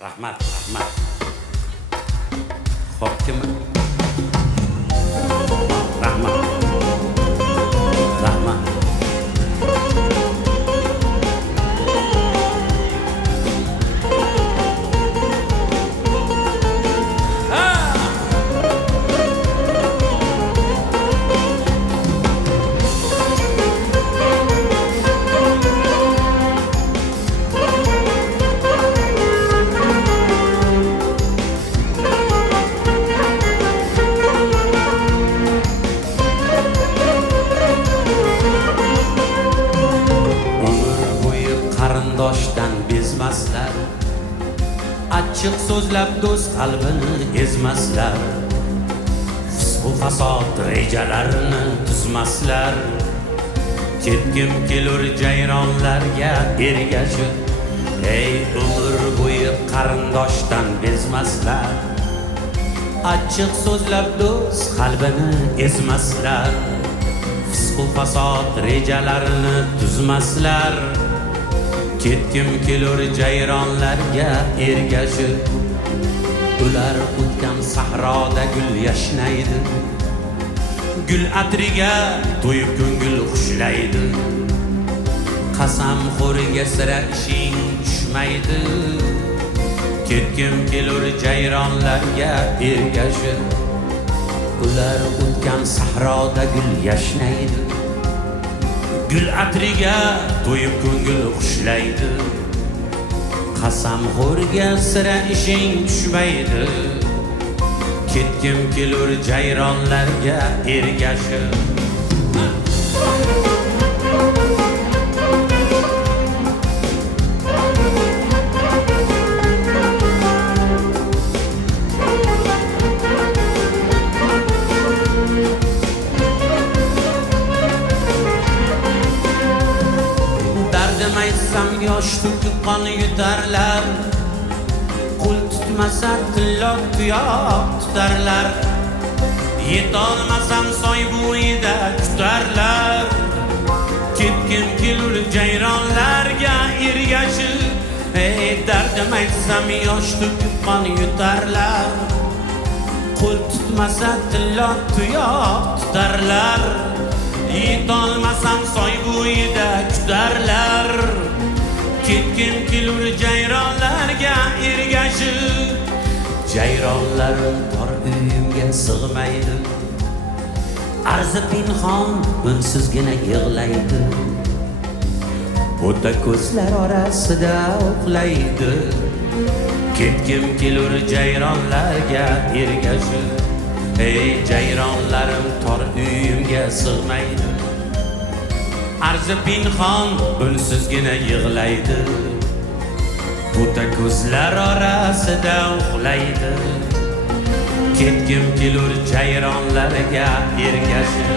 Rahmat. Xo'p, kim? Rahmat. Qarindoshdan bezmaslar, achchiq so'zlab do'st qalbini ezmaslar, fisq-u fasod rejalarini tuzmaslar, ketgim kelur jayronlarga ergashib. Ey umr bo'yi qarindoshdan bezmaslar, achchiq so'zlab do'st qalbini ezmaslar, fisq-u fasod rejalarini tuzmaslar, ketgim kelur jayronlarga ergashib. Ular o'tgan sahroda gul yashnaydi, gul atriga to'yib ko'ngil xushlaydi. Qasamxo'riga sira ishing tushmaydi, ketgim kelur jayronlarga ergashib. Ular o'tgan sahroda gul yashnaydi, gul atriga to'yib ko'ngil xushlaydi. Qasamxo'rga sira ishing tushmaydi, ketgim kelur jayronlarga ergashib. Aytsam yosh to'kib qon yutarlar, qo'l tutmasa tillok tuyoq tutarlar. Yetolmasam soy bo'yida kutarlar, ketgim kelur jayronlarga ergashib. Ey dardim aytsam yosh to'kib qon yutarlar, qo'l tutmasa tillok tuyoq tutarlar. Yetolmasam soy bo'yida kutarlar, ketgim kelur jayronlarga ergashib. Jayronlarim tor uyimga sig'maydi, arzi pinhon unsizgina yig'laydi. O'ta ko'zlar orasida uxlaydi, ketgim kelur jayronlarga ergashib. Ey jayronlarim tor uyimga sig'maydi, arzi pinhon unsizgina yig'laydi. O'ta ko'zlar orasida uxlaydi, ketgim kelur jayronlarga ergashib.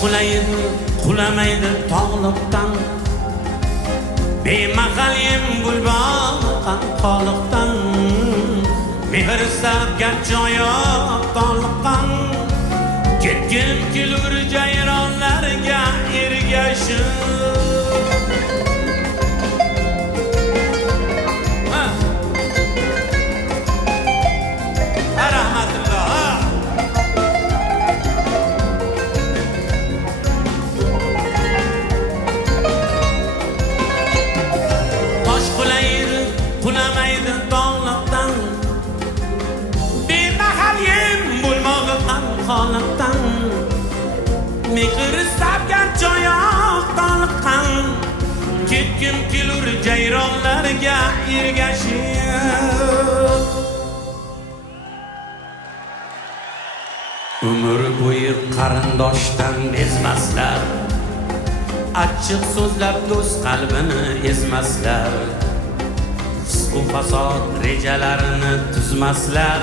Qulaydi, qulamaydi tog'liqdan, bemahal yem bulbon qoliqdan. Mehr sabgan joyoq toliqqan, ketgim kelur jayronlarga ergashib. Qulamaydi tog'liqdan, bemahal yem bo'lmog'i qoliqdan. Mehr sabgan joyoq toliqqan, ketgim kelur jayronlarga ergashib. Umr bo'yi qarindoshdan bezmaslar, achchiq so'zlab do'st qalbini ezmaslar, fisq-u fasod rejalarini tuzmaslar,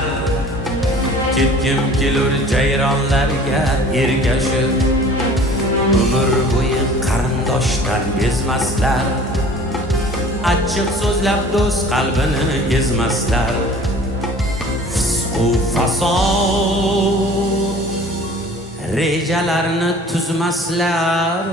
ketgim kelur jayronlarga ergashib. Umr bo'yi qarindoshdan bezmaslar, achchiq so'zlab do'st qalbini ezmaslar. Fisqu fasod rejalarni tuzmaslar.